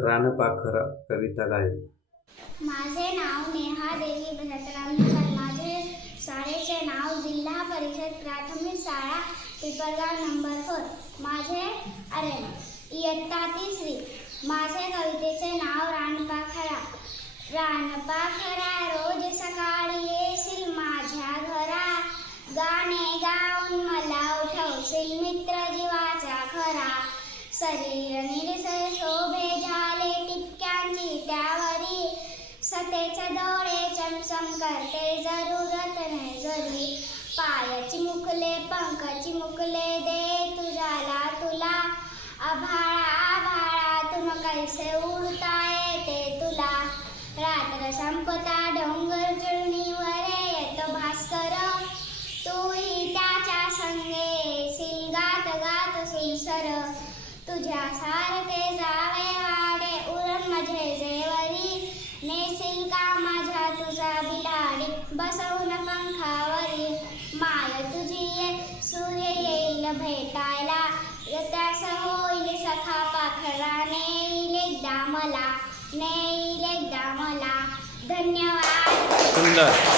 रानपाखरा कविता गायन. माझे नाव नेहा देवी भरतराम माझे शाळेचे नाव जिल्हा परिषद प्राथमिक शाळा पिपळगाव नंबर फोर माझे अरे इयत्ता तिसरी माझे कवितेचे नाव रानपाखरा. रानपाखरा रोज सकाळी येशील माझ्या घरा. गाणे गाऊन मला उठवशील मित्र जीवाचा खरा. शरीर निरसळ काम करते जरूरत नाही जरी. पायाची मुकले पंखाची मुकले दे तुझ्याला तुला. आभाळा आभाळातून कैसे उडता येते तुला. रात्र संपता डोंगर चढणीवर येतो भास्कर. तूही त्याच्या संगे सिंगात गात गात सुसर नेसील का माझ्या तुझा बिलाडी? बसवून पंखावरी. माय तुझी ये सूर्य येईल भेटायला. त्यास होईल सखा पाखरा नेईल एकदा मला. नेईल एकदा मला. धन्यवाद. सुंदर.